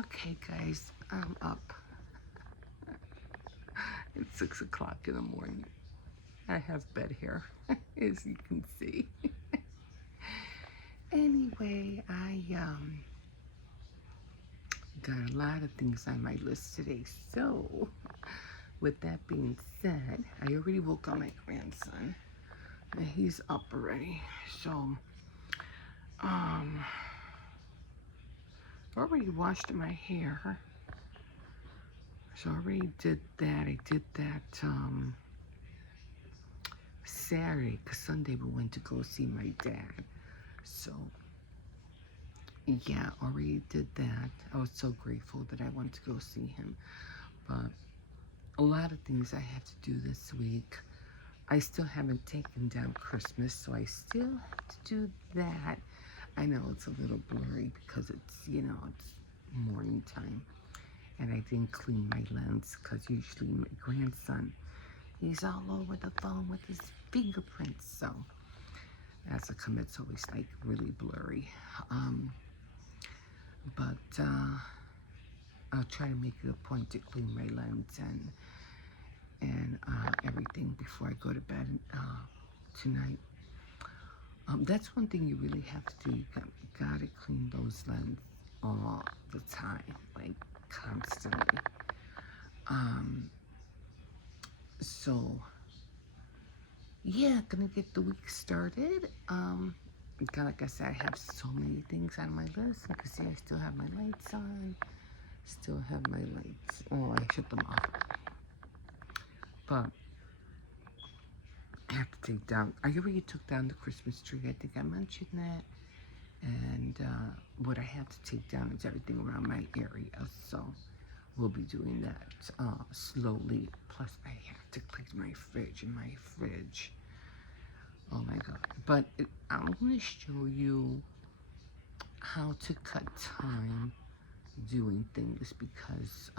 Okay, guys, I'm up. It's 6 o'clock in the morning. I have bed hair, as you can see. Anyway, I got a lot of things on my list today. So, with that being said, I already woke up my grandson, and he's up already. So, I already washed my hair. So I already did that. I did that Saturday, because Sunday we went to go see my dad. So, yeah, already did that. I was so grateful that I went to go see him. But a lot of things I have to do this week. I still haven't taken down Christmas, so I still have to do that. I know it's a little blurry because it's morning time. And I didn't clean my lens because usually my grandson, he's all over the phone with his fingerprints. So as a commit, it's always like really blurry. But I'll try to make it a point to clean my lens and everything before I go to bed tonight. That's one thing you really have to do. You gotta clean those lenses all the time, like constantly. So yeah, gonna get the week started. Like I said, I have so many things on my list. You can see I still have my lights on. Still have my lights. Oh, I shut them off. But I have to take down. I already took down the Christmas tree. I think I mentioned that. And what I have to take down is everything around my area. So we'll be doing that slowly. Plus, I have to clean my fridge. And my fridge. Oh my God. But I'm going to show you how to cut time doing things because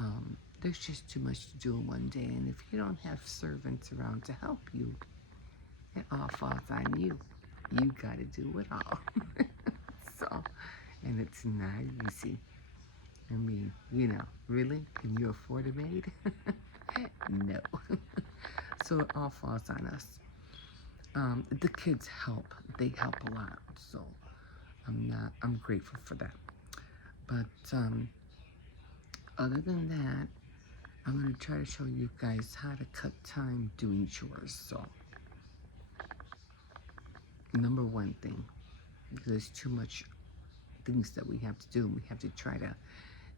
there's just too much to do in one day. And if you don't have servants around to help you, it all falls on you. You got to do it all. So, and it's not easy. I mean, really? Can you afford a maid? No. So it all falls on us. The kids help. They help a lot. So I'm grateful for that. But other than that, I'm going to try to show you guys how to cut time doing chores. So, number one thing, there's too much things that we have to do. We have to try to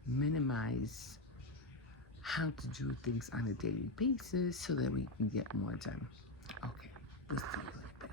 minimize how to do things on a daily basis so that we can get more done. Okay, let's do it like that.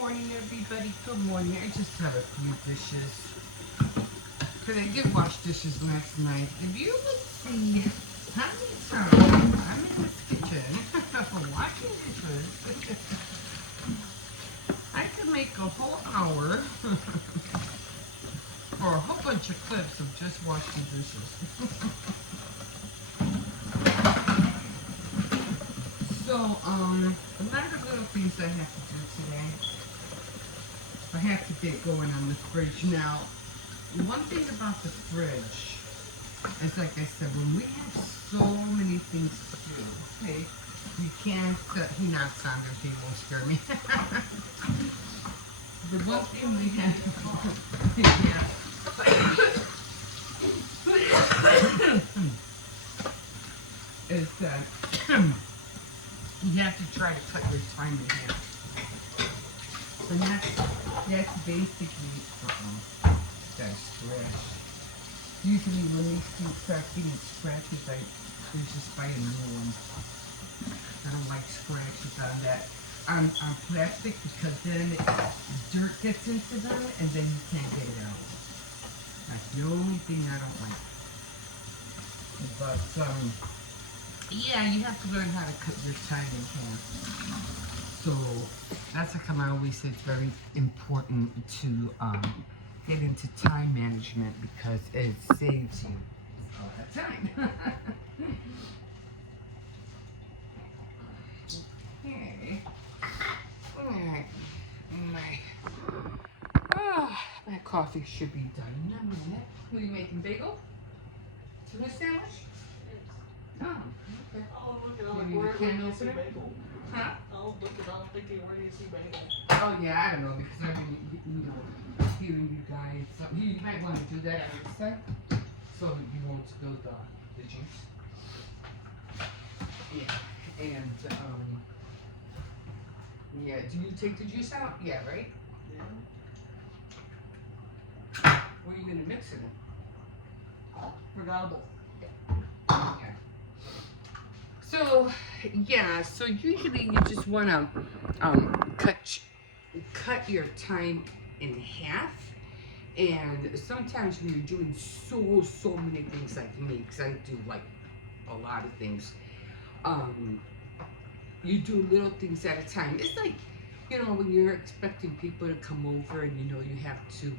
morning, everybody. Good morning. I just have a few dishes. Because I did wash dishes last night. If you would see how many times I'm in this kitchen washing dishes, I could make a whole hour for a whole bunch of clips of just washing dishes. So, a lot of little things I have to do today. I have to get going on the fridge now. One thing about the fridge is, like I said, when we have so many things to do, okay, you can't, he knocks on there, he won't scare me. The one thing we have, is that you have to try to cut your time in half. And that's basically, that scratch. Usually when these things start getting scratches, I just buy a new one. I don't like scratches on that. On plastic, because then dirt gets into them and then you can't get it out. That's the only thing I don't like. But yeah, you have to learn how to cut your time in half. So that's how come I always say it's very important to get into time management, because it saves you all that time. Okay. Alright. My coffee should be done in a minute. What are you making, bagel? Tuna sandwich? Oh, okay. I'll look it up. You need a Where can do you see opener? bagel? Huh? I'll look it up thinking, where do you see bagel? Oh yeah, I don't know, because I've been, hearing you guys. So you might want to do that on your side, so you won't spill the juice. Yeah, and yeah. Do you take the juice out? Yeah, right. Yeah. What are you gonna mix it in? Forgettable. Okay. So yeah, so usually you just wanna cut your time in half. And sometimes when you're doing so many things like me, because I do like a lot of things, you do little things at a time. It's like, you know, when you're expecting people to come over and you know you have to,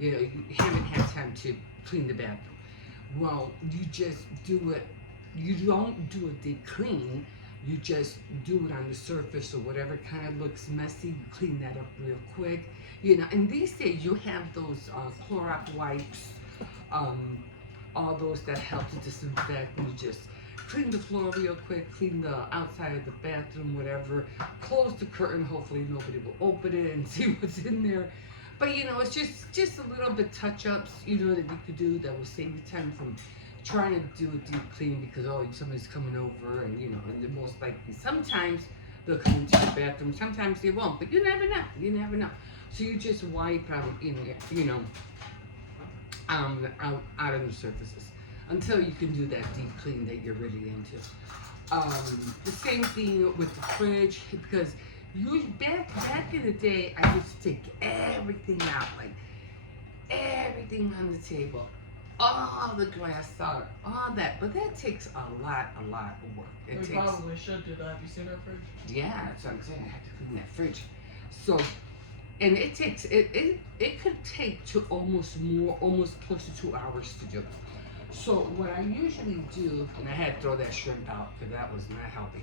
you know, you haven't had time to clean the bathroom. Well, you just do it. You don't do a deep clean. You just do it on the surface or whatever kind of looks messy. You clean that up real quick. You know, and these days you have those Clorox wipes, all those that help to disinfect. And you just clean the floor real quick, clean the outside of the bathroom, whatever. Close the curtain. Hopefully nobody will open it and see what's in there. But you know, it's just a little bit touch-ups, you know, that you could do that will save you time from trying to do a deep clean, because somebody's coming over, and you know, and most likely sometimes they'll come into the bathroom, sometimes they won't, but you never know. So you just wipe out, you know, out of the surfaces until you can do that deep clean that you're really into. The same thing with the fridge, because back in the day, I used to take everything out, like everything on the table, all the glass solder, all that. But that takes a lot of work. We probably should do that. Have you seen our fridge? Yeah, that's what I'm saying. I have to clean that fridge. So, and it takes it could take to almost close to 2 hours to do. So what I usually do, and I had to throw that shrimp out because that was not healthy.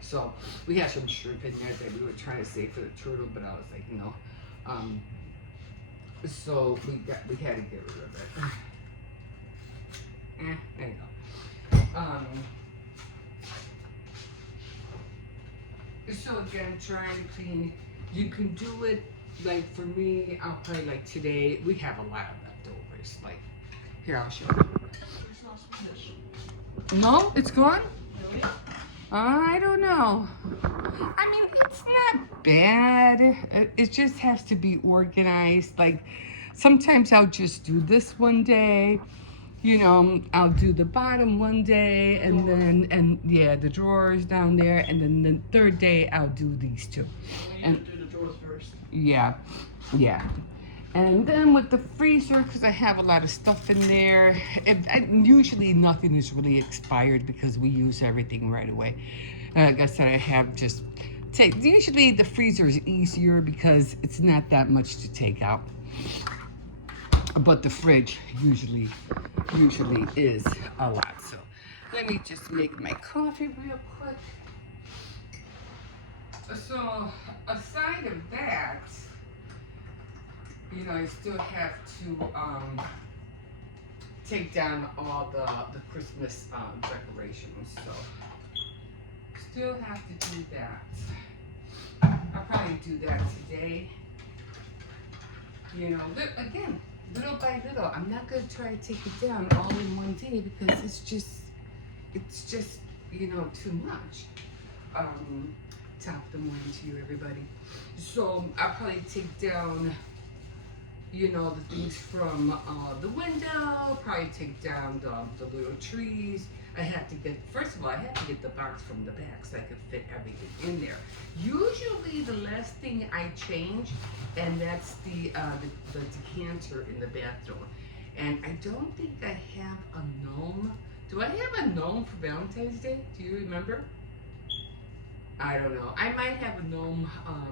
So we had some shrimp in there that we were trying to save for the turtle, but I was like, no. So we had to get rid of it. There you go. So again, trying to clean. You can do it, like for me, I'll probably, like today, we have a lot of leftovers. Like, here, I'll show you. No, it's gone? Really? I don't know. I mean, it's not bad. It just has to be organized. Like, sometimes I'll just do this one day. You know, I'll do the bottom one day, and then, yeah, the drawers down there, and then the third day I'll do these two. We And need to do the drawers first. Yeah, yeah. And then with the freezer, because I have a lot of stuff in there, usually nothing is really expired because we use everything right away. Like I said, I have just usually the freezer is easier because it's not that much to take out. But the fridge usually is a lot. So let me just make my coffee real quick. So aside of that, you know, I still have to take down all the Christmas decorations. So still have to do that. I'll probably do that today. You know, again, little by little. I'm not gonna try to take it down all in one day because it's just you know, too much. Top of the morning to you, everybody. So I'll probably take down, you know, the things from the window. Probably take down the little trees. I have to get, first of all, I have to get the box from the back so I can fit everything in there. Usually the last thing I change, and that's the decanter in the bathroom. And I don't think I have a gnome. Do I have a gnome for Valentine's Day? Do you remember? I don't know. I might have a gnome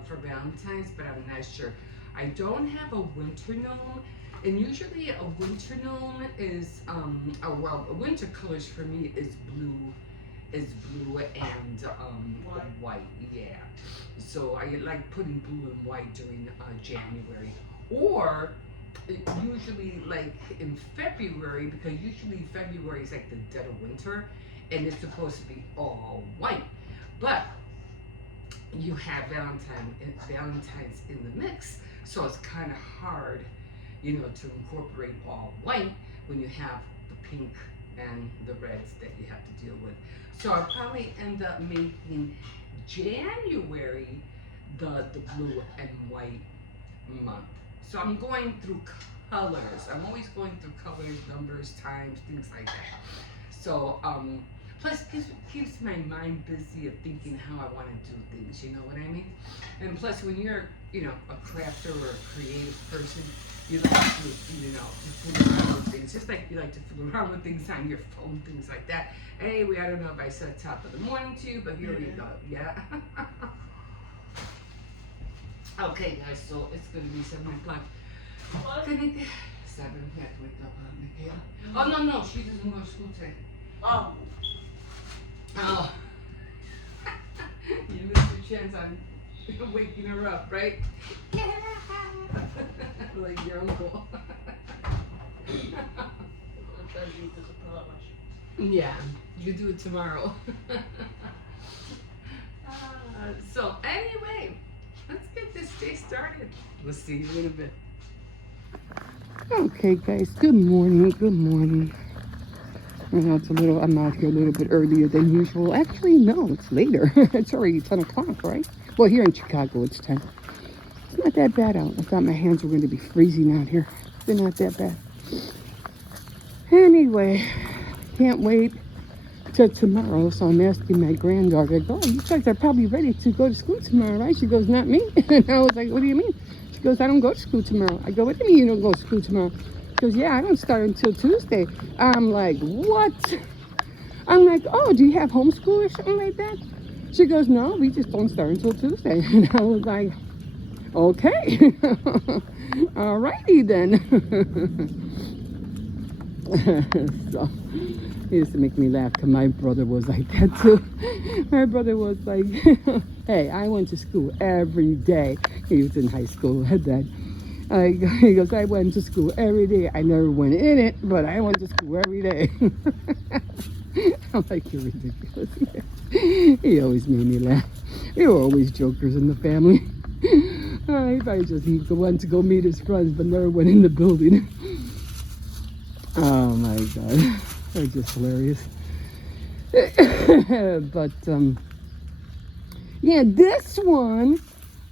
for Valentine's, but I'm not sure. I don't have a winter gnome. And usually a winter gnome is, well, winter colors for me is blue and white, yeah. So I like putting blue and white during January. Or usually like in February, because usually February is like the dead of winter and it's supposed to be all white. But you have Valentine's in the mix, so it's kind of hard, you know, to incorporate all white when you have the pink and the reds that you have to deal with. So I'll probably end up making January the blue and white month. So I'm going through colors. I'm always going through colors, numbers, times, things like that. So plus it keeps my mind busy of thinking how I want to do things, you know what I mean? And plus when you're, you know, a crafter or a creative person, you like to, you know, to fool around with things, just like you like to fool around with things on your phone, things like that. Anyway, I don't know if I said top of the morning to you, but here we go, yeah? Okay guys, so it's gonna be 7 o'clock. What? 7, we have to wake up Michaela. Oh no, she doesn't go to school today. Oh. Oh. You missed your chance on waking her up, right? Yeah. Like your uncle. I'm trying to eat this without much. Yeah, you do it tomorrow. So anyway, let's get this day started. We'll see you in a bit. Okay guys, good morning, good morning. You know, it's I'm out here a little bit earlier than usual. Actually, no, it's later. It's already 10 o'clock, right? Well, here in Chicago, it's 10. It's not that bad out. I thought my hands were going to be freezing out here. They're not that bad. Anyway, can't wait till tomorrow. So I'm asking my granddaughter, I go, oh, you guys are probably ready to go to school tomorrow, right? She goes, not me. And I was like, what do you mean? She goes, I don't go to school tomorrow. I go, what do you mean you don't go to school tomorrow? She goes, yeah, I don't start until Tuesday. I'm like, what? I'm like, oh, do you have homeschool or something like that? She goes, no, we just don't start until Tuesday. And I was like, okay. All righty then. So it used to make me laugh because my brother was like that too. My brother was like, hey, I went to school every day. He was in high school at that. He goes, I went to school every day. I never went in it, but I went to school every day. I'm like, you're ridiculous. He always made me laugh. We were always jokers in the family. He probably just went to go meet his friends, but never went in the building. Oh my God, they're just hilarious. But yeah, this one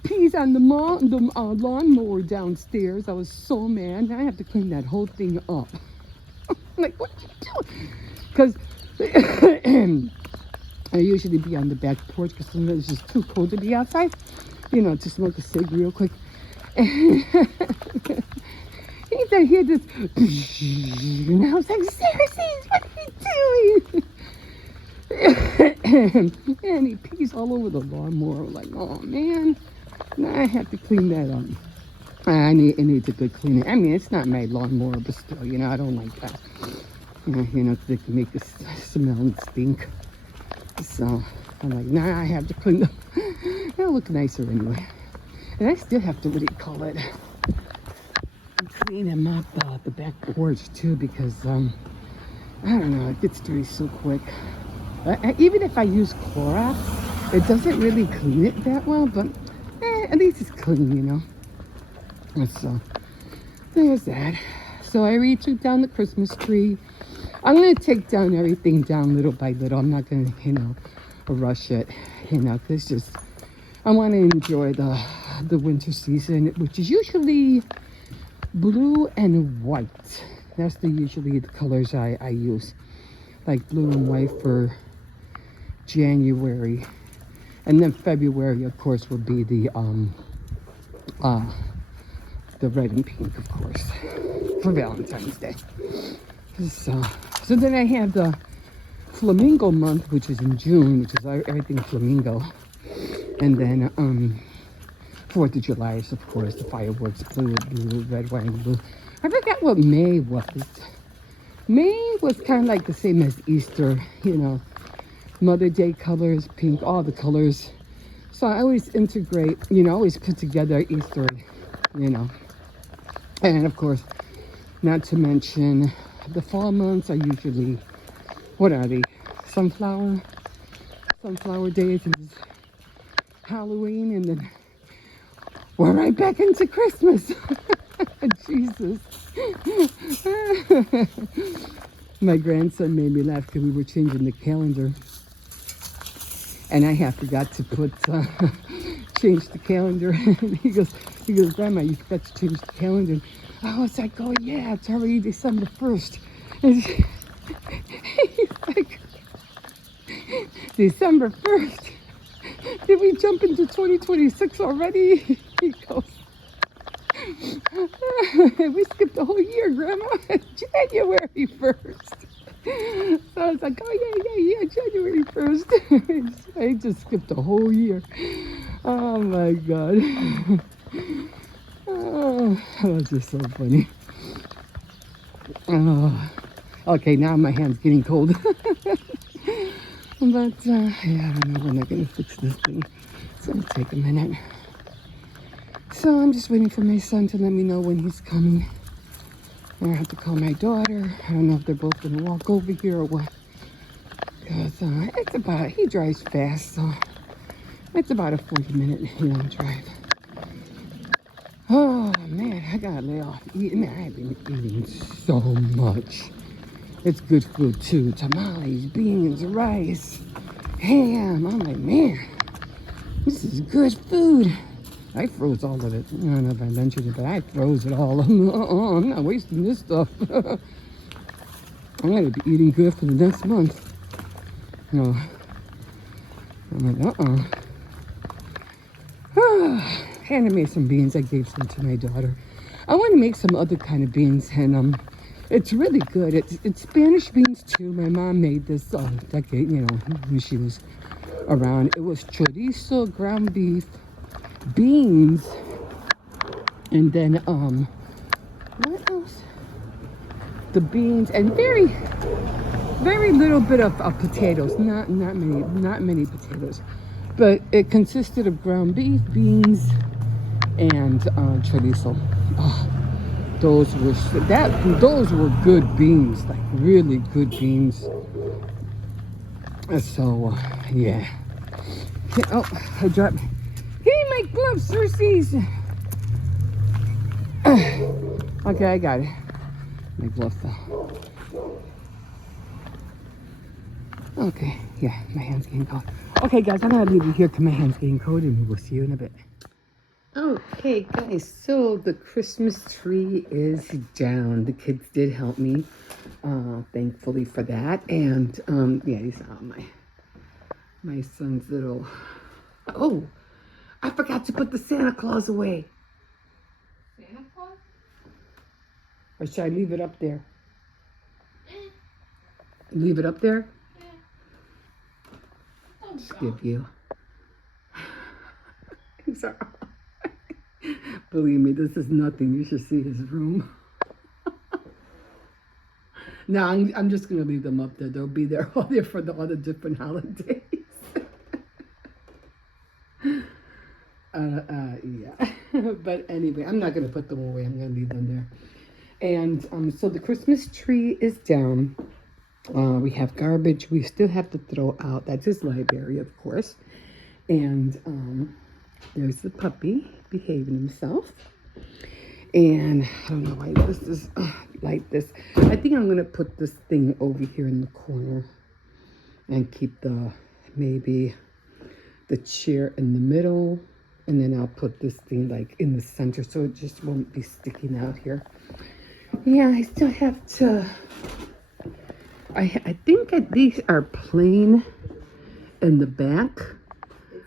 pees on the lawnmower downstairs. I was so mad. Now I have to clean that whole thing up. I'm like, what are you doing? Because I usually be on the back porch because sometimes it's just too cold to be outside. you know, to smoke a cig real quick. And he said, "Here, just," and I was like, "Seriously, what are you doing?" And he pees all over the lawnmower. Like, oh man, now I have to clean that up. It needs a good cleaning. I mean, it's not my lawnmower, but still, you know, I don't like that. You know, they can make it smell and stink. So I'm like, nah, I have to clean them. It'll look nicer anyway. And I still have to, what do you call it? Clean them up the back porch too, because I don't know, it gets dirty so quick. Even if I use Clorox, it doesn't really clean it that well, but at least it's clean, you know. And so there's that. So I already took down the Christmas tree. I'm going to take down everything down little by little. I'm not going to, you know, rush it, you know, because just, I want to enjoy the winter season, which is usually blue and white. That's usually the colors I use. Like blue and white for January. And then February, of course, will be the red and pink, of course, for Valentine's Day. So then I have the flamingo month, which is in June, which is everything flamingo. And then 4th of July is, of course, the fireworks, blue, red, white, and blue. I forgot what May was. May was kind of like the same as Easter, you know, Mother Day colors, pink, all the colors. So I always integrate, you know, always put together Easter, you know. And of course, not to mention the fall months are usually, what are they? Sunflower days, and Halloween, and then we're right back into Christmas. Jesus. My grandson made me laugh because we were changing the calendar. And I forgot to put, change the calendar. he goes, Grandma, you forgot to change the calendar. I was like, oh yeah, it's already December 1st. And he's like, December 1st? Did we jump into 2026 already? He goes, we skipped the whole year, Grandma. January 1st. So I was like, oh yeah, January 1st. I just skipped a whole year. Oh my God. Oh, that was just so funny. Oh, okay, now my hand's getting cold. But yeah, I don't know when they're gonna fix this thing. It's gonna take a minute. So I'm just waiting for my son to let me know when he's coming. I have to call my daughter. I don't know if they're both gonna walk over here or what. Because it's about, he drives fast, so it's about a 40-minute, you know, drive. Oh man, I gotta lay off eating. Man, I've been eating so much. It's good food too. Tamales, beans, rice, ham. I'm like, man, this is good food. I froze all of it. I don't know if I mentioned it, but I froze it all. I'm not wasting this stuff. I'm gonna be eating good for the next month. No. I'm like, And I made some beans. I gave some to my daughter. I want to make some other kind of beans, and it's really good. It's Spanish beans too. My mom made this decade, you know, when she was around. It was chorizo, ground beef, beans, and then what else? The beans and very little bit of potatoes. Not many potatoes, but it consisted of ground beef, beans, and chorizo. Oh, those were good beans, like really good beans. So yeah. Oh, I dropped. Hey, my gloves, Circe's. Okay, I got it. My glove fell. Okay, yeah, my hand's getting cold. Okay, guys, I'm gonna leave you here because my hand's getting cold, and we'll see you in a bit. Okay, guys, so the Christmas tree is down. The kids did help me, thankfully for that. And yeah, these are my son's little. Oh, I forgot to put the Santa Claus away. Santa Claus? Or should I leave it up there? Eh, Leave it up there? eh. Oh, Just God. give you. I'm sorry. Believe me, this is nothing. You should see his room. No, I'm just gonna leave them up there. They'll be there all there for all the different holidays. Yeah. But anyway, I'm not gonna put them away. I'm gonna leave them there. And so the Christmas tree is down. We have garbage we still have to throw out. That's his library, of course. And there's the puppy behaving himself. And I don't know why this is like this. I think I'm gonna put this thing over here in the corner and keep maybe the chair in the middle, and then I'll put this thing like in the center so it just won't be sticking out here. Yeah, I still have to. I think these are plain in the back,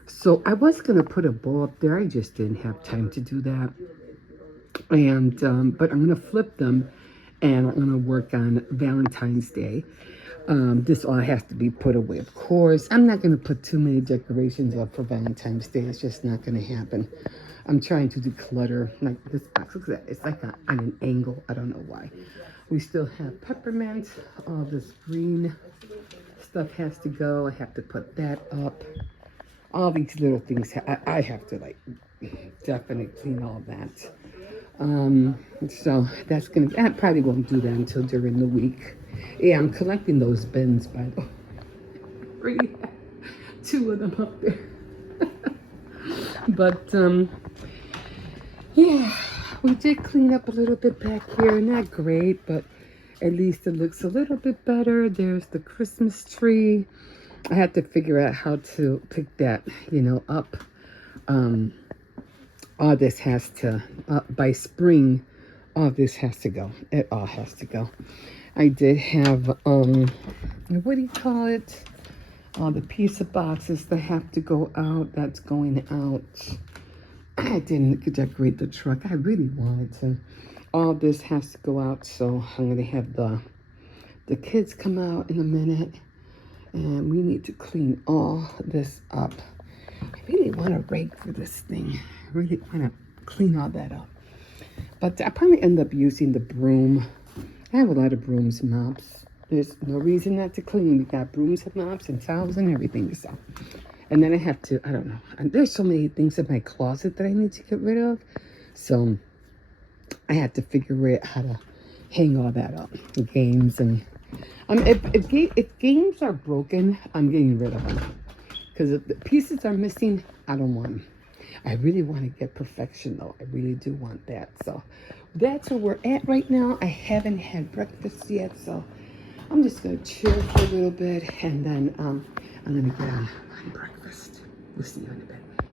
so I was gonna put a bow up there. I just didn't have time to do that. And but I'm gonna flip them, and I'm gonna work on Valentine's Day. This all has to be put away, of course. I'm not gonna put too many decorations up for Valentine's Day. It's just not gonna happen. I'm trying to declutter. Like this box, look at that. It's like on an angle. I don't know why. We still have peppermint. All this green stuff has to go. I have to put that up. All these little things. I have to like definitely clean all that. So that probably won't do that until during the week. Yeah, I'm collecting those bins, by the way. Already have 2 of them up there. But yeah, we did clean up a little bit back here. Not great, but at least it looks a little bit better. There's the Christmas tree. I had to figure out how to pick that, up. All this has to, by spring, all this has to go. It all has to go. I did have, what do you call it? The pizza boxes that have to go out. That's going out. I didn't decorate the truck. I really wanted to. All this has to go out, so I'm going to have the kids come out in a minute. And we need to clean all this up. I really want to rake for this thing. I really want to clean all that up. But I probably end up using the broom. I have a lot of brooms and mops. There's no reason not to clean. We got brooms and mops and towels and everything. So, and then I have to, I don't know. And there's so many things in my closet that I need to get rid of. So I had to figure out how to hang all that up. The games and if games are broken, I'm getting rid of them. Because if the pieces are missing, I don't want them. I really want to get perfection, though. I really do want that. So that's where we're at right now. I haven't had breakfast yet, so I'm just going to chill for a little bit. And then I'm going to get on breakfast. We'll see you in a bit.